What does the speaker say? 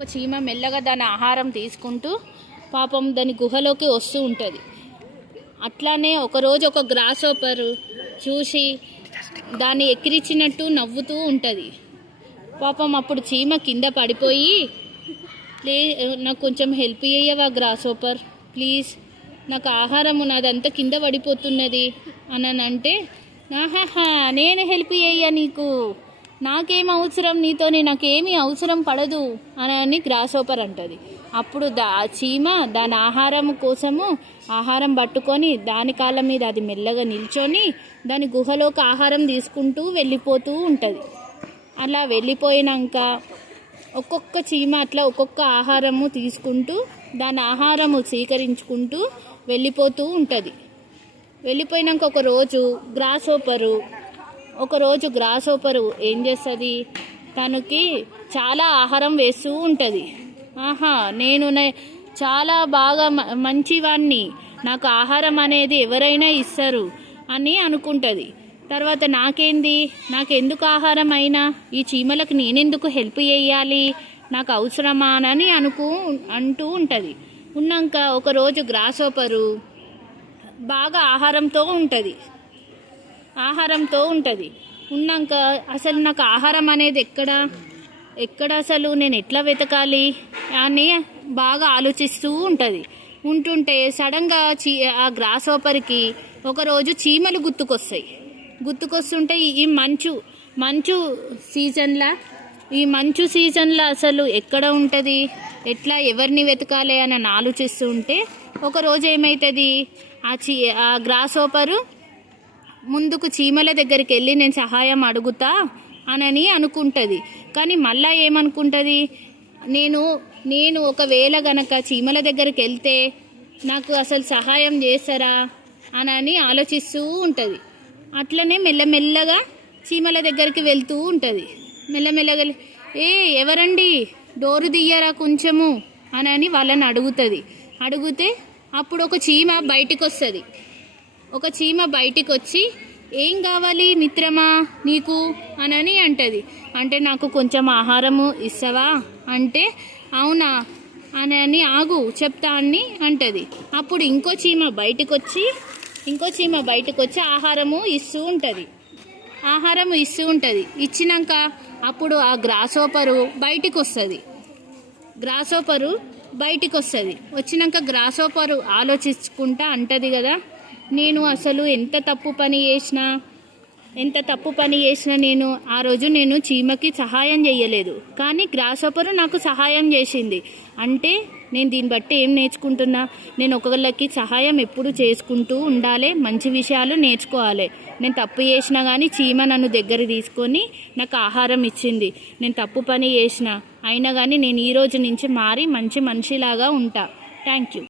ఒక చీమ మెల్లగా దాని ఆహారం తీసుకుంటూ పాపం దాని గుహలోకి వస్తూ ఉంటుంది. అట్లానే ఒకరోజు ఒక గ్రాస్ హోపర్ చూసి దాన్ని ఎక్కిరించినట్టు నవ్వుతూ ఉంటుంది. పాపం అప్పుడు చీమ కింద పడిపోయి, నాకు కొంచెం హెల్ప్ చేయవా గ్రాస్ హోపర్ ప్లీజ్, నాకు ఆహారము నాదంతా కింద పడిపోతున్నది అని అంటే, ఆహాహా నేను హెల్ప్ చేయ నీకు, నాకేం అవసరం నీతోని, నాకేమీ అవసరం పడదు అని గ్రాస్ హోపర్ అంటుంది. అప్పుడు చీమ దాని ఆహారం కోసము ఆహారం పట్టుకొని దాని కాళ్ళ మీద అది మెల్లగా నిల్చొని దాని గుహలోకి ఆహారం తీసుకుంటూ వెళ్ళిపోతూ ఉంటుంది. అలా వెళ్ళిపోయినాక ఒక్కొక్క చీమ అట్లా ఒక్కొక్క ఆహారము తీసుకుంటూ దాని ఆహారము స్వీకరించుకుంటూ వెళ్ళిపోతూ ఉంటుంది. వెళ్ళిపోయినాక ఒకరోజు గ్రాస్ హోపరు ఏం చేస్తుంది, తనకి చాలా ఆహారం వేస్తూ ఉంటుంది. నేను చాలా బాగా మంచివాణ్ణి, నాకు ఆహారం అనేది ఎవరైనా ఇస్తారు అని అనుకుంటుంది. తర్వాత నాకెందుకు ఆహారం అయినా, ఈ చీమలకు నేనెందుకు హెల్ప్ చేయాలి, నాకు అవసరమా అని అంటూ ఉంటుంది. ఉన్నాక ఒకరోజు గ్రాస్ హోపరు బాగా ఆహారంతో ఉంటుంది. ఉన్నాక అసలు నాకు ఆహారం అనేది ఎక్కడ అసలు నేను ఎట్లా వెతకాలి అని బాగా ఆలోచిస్తూ ఉంటుంటే సడన్గా ఆ గ్రాస్ హోపర్కి ఒకరోజు చీమలు గుర్తుకొస్తుంటే ఈ మంచు సీజన్లో అసలు ఎక్కడ ఉంటుంది, ఎట్లా ఎవరిని వెతకాలి అని ఆలోచిస్తూ ఉంటే ఒకరోజు ఏమవుతుంది, ఆ గ్రాస్ హోపరు ముందుకు చీమల దగ్గరికి వెళ్ళి నేను సహాయం అడుగుతా అని అనుకుంటుంది. కానీ మళ్ళీ ఏమనుకుంటుంది, నేను ఒకవేళ గనక చీమల దగ్గరికి వెళ్తే నాకు అసలు సహాయం చేస్తారా అని ఆలోచిస్తూ ఉంటుంది. అట్లనే మెల్లమెల్లగా చీమల దగ్గరికి వెళ్తూ ఉంటుంది. మెల్లమెల్లగా ఎవరండి డోరు తీయరా కొంచెము అని వాళ్ళని అడిగితే అప్పుడు ఒక చీమ బయటికి వచ్చి ఏం కావాలి మిత్రమా నీకు అని అంటది. అంటే నాకు కొంచెం ఆహారము ఇస్తావా అంటే, అవునా అని ఆగు చెప్తా అని అంటది. అప్పుడు ఇంకో చీమ బయటకు వచ్చి ఆహారము ఇస్తూ ఉంటుంది. ఇచ్చినాక అప్పుడు ఆ గ్రాస్ హోపరు బయటికి వస్తుంది. వచ్చినాక గ్రాస్ హోపరు ఆలోచించుకుంటా అంటది కదా, నేను అసలు ఎంత తప్పు పని చేసినా ఆ రోజు నేను చీమకి సహాయం చేయలేదు, కానీ గ్రాస్ హోపరు నాకు సహాయం చేసింది. అంటే నేను దీన్ని బట్టి ఏం నేర్చుకుంటున్నా, నేను ఒకళ్ళకి సహాయం ఎప్పుడు చేసుకుంటూ ఉండాలి, మంచి విషయాలు నేర్చుకోవాలి. నేను తప్పు చేసినా కానీ చీమ నన్ను దగ్గర తీసుకొని నాకు ఆహారం ఇచ్చింది. నేను తప్పు పని చేసిన అయినా కానీ నేను ఈ రోజు నుంచి మారి మంచి మనిషిలాగా ఉంటా. Thank you.